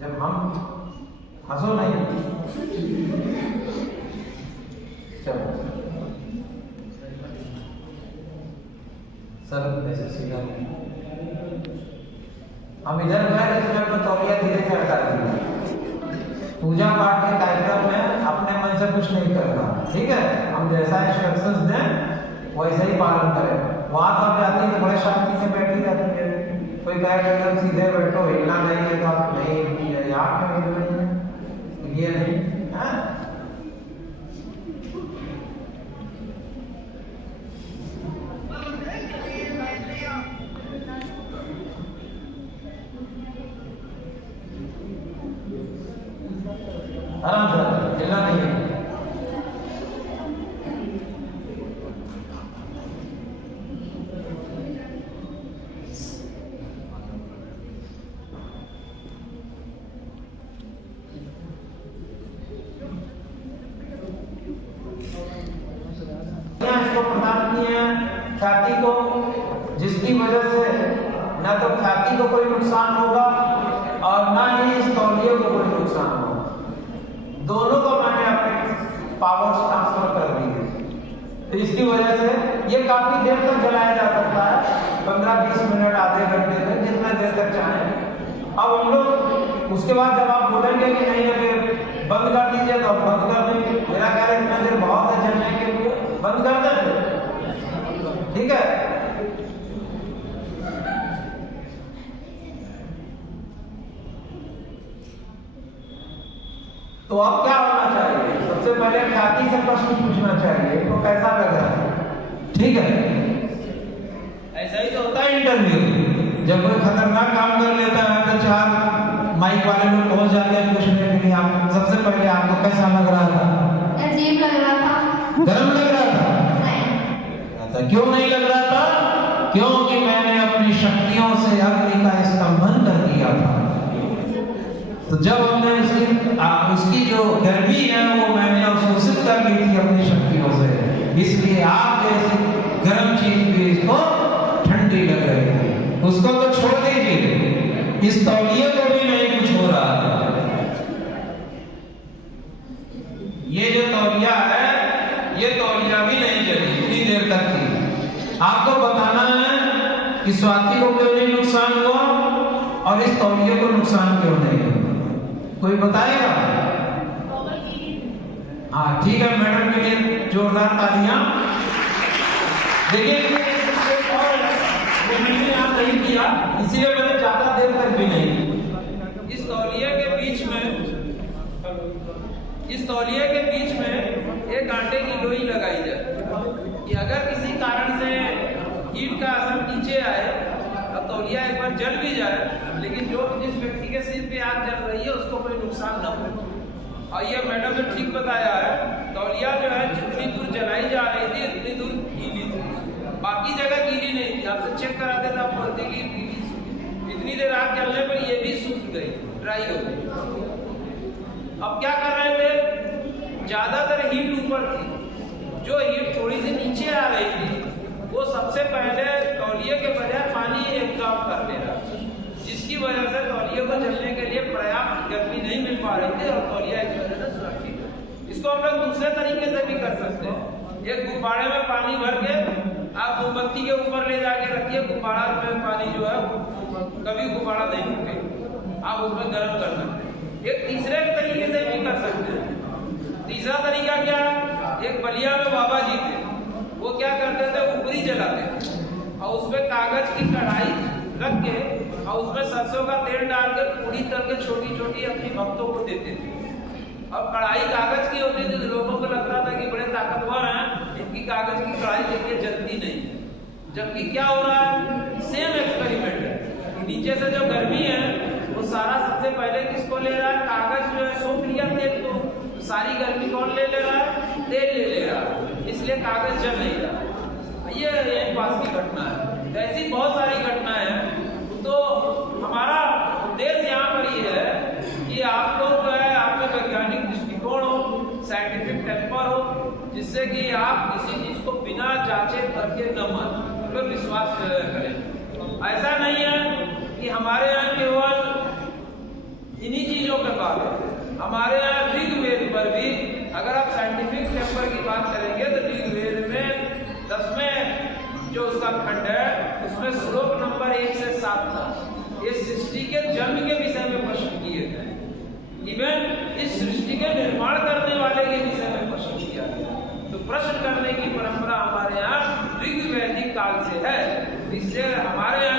जब हम हंसो नहीं, चलो सर ऐसे सीधा हम इधर गए इसमें अपना तौलिया धीरे से हटा दिया। पूजा पाठ के कार्यक्रम में अपने मन से कुछ नहीं करना, ठीक है? हम जैसा इंस्ट्रक्शंस दें वैसे ही पालन करें। वहां तो आप जाती है तो बड़े शांति से बैठी जाती है, कोई कहे एकदम सीधे बैठो, हिलना नहीं है तो आप नहीं, यहाँ क्यों हिल रही है, ये नहीं है। आराम से, हिलना नहीं है। इसको प्रदान किए हैं ख्याति को, जिसकी वजह से न तो ख्याति को कोई नुकसान होगा और न ही इस तौलिए को कोई नुकसान होगा। दोनों को मैंने अपने पावर्स ट्रांसफर कर दी है, तो इसकी वजह से ये काफी देर तक जलाया जा सकता है, 15-20 मिनट, आधे घंटे तक, जितना देर तक चाहें। अब हम लोग उसके बाद जब आप बोलेंगे कि नहीं अगर बंद कर दीजिए तो बंद कर देंगे। मेरा ख्याल है इतना देर बहुत है जलने के लिए, बंद कर दें, ठीक है? तो अब क्या होना चाहिए? सबसे पहले ख्याति से प्रश्न पूछना चाहिए, तो कैसा लग रहा है, ठीक है? ऐसा ही तो होता है इंटरव्यू, जब कोई खतरनाक काम कर लेता है तो 4 माइक वाले लोग पहुंच जाते हैं पूछने के लिए, आप सबसे पहले आपको कैसा लग रहा था? अजीब लग रहा था। गर्म लग रहा था? नहीं। क्यों नहीं लग रहा था? क्योंकि मैंने अपनी शक्तियों से अग्नि का स्तंभन कर दिया था। तो जब हमने उसकी जो गर्मी है वो मैंने अवशोषित कर ली थी अपनी शक्तियों से, इसलिए आप जैसी गर्म चीज भी इसको ठंडी लग रही थी। उसको तो छोड़ दीजिए, इस तौलिए को भी नहीं कुछ हो रहा था। ये जो तौलिया है ये तौलिया भी नहीं जली इतनी देर तक थी। आपको बताना है कि स्वाति को क्यों नहीं नुकसान हुआ और इस तौलिए को नुकसान क्यों नहीं हुआ, कोई बताएगा? हाँ ठीक है, मैडम के लिए जोरदार तालियां। देखिए मैंने यहाँ नहीं किया, इसीलिए मैंने ज्यादा देर तक भी नहीं। इस तौलिए के बीच में एक आटे की लोई लगाई जाए कि अगर किसी कारण से हीट का असर नीचे आए और तौलिया एक बार जल भी जाए, लेकिन जिस व्यक्ति के सिर पे आग जल रही है उसको कोई नुकसान न हो। और ये मैडम ने ठीक बताया है, तौलिया जो है जितनी दूर जलाई जा रही थी उतनी दूर गीली थी, बाकी जगह गीली नहीं थी। आपसे चेक कराते थे, आप बोलते कि गीली, इतनी देर आग जलने पर ये भी सूख गई, ड्राई हो गई। अब क्या कर रहे थे, ज्यादातर हीट ऊपर थी, जो हीट थोड़ी सी नीचे आ रही थी वो सबसे पहले तौलिए के बजाय पानी एब्जॉर्ब कर ले रहा, जिसकी वजह से तौलिए को जलने के लिए पर्याप्त गर्मी नहीं मिल पा रही थी और तौलिया इस वजह से सुरक्षित है। इसको हम लोग दूसरे तरीके से भी कर सकते हैं। एक गुब्बारे में पानी भर के आप मोमबत्ती के ऊपर ले जाके रखिए, गुब्बारा में पानी जो है कभी गुब्बारा नहीं फूटे, आप उसमें गर्म कर सकते हैं। एक तीसरे तरीके से भी कर सकते हैं। तीसरा तरीका क्या, एक बलिया में बाबा जी थे, वो क्या करते थे, ऊपरी जलाते थे और उसमें कागज की कढ़ाई रख के और उसमें सरसों का तेल डाल के पूरी तल के छोटी छोटी अपनी भक्तों को देते थे। और कढ़ाई कागज की होती थी, लोगों को लगता था कि बड़े ताकतवर हैं, इनकी कागज की कढ़ाई लेके जलती नहीं, जबकि क्या हो रहा है, सेम एक्सपेरिमेंट है। नीचे से जो गर्मी है वो सारा सबसे पहले किसको ले रहा है, कागज जो है सोख लिया तेल को, तो सारी गर्मी कौन ले रहा है, तेल ले रहा है, इसलिए कागज जल नहीं रहा। ये पास की घटना है। तो ऐसी बहुत सारी घटनाएं हैं। तो हमारा उद्देश्य यहाँ पर ये है कि आप लोग जो है आप में वैज्ञानिक दृष्टिकोण हो, साइंटिफिक टेम्पर हो, जिससे कि आप किसी चीज को बिना जांचे करके न माने, पर विश्वास करें। ऐसा नहीं है कि हमारे यहाँ केवल इन्हीं 1 से 7 तक ये सृष्टि के जन्म के विषय में प्रश्न किए गए। इवन इस सृष्टि के निर्माण करने वाले के विषय में प्रश्न किया गया। तो प्रश्न करने की परंपरा हमारे यहाँ ऋग वैदिक काल से है। इससे हमारे यहाँ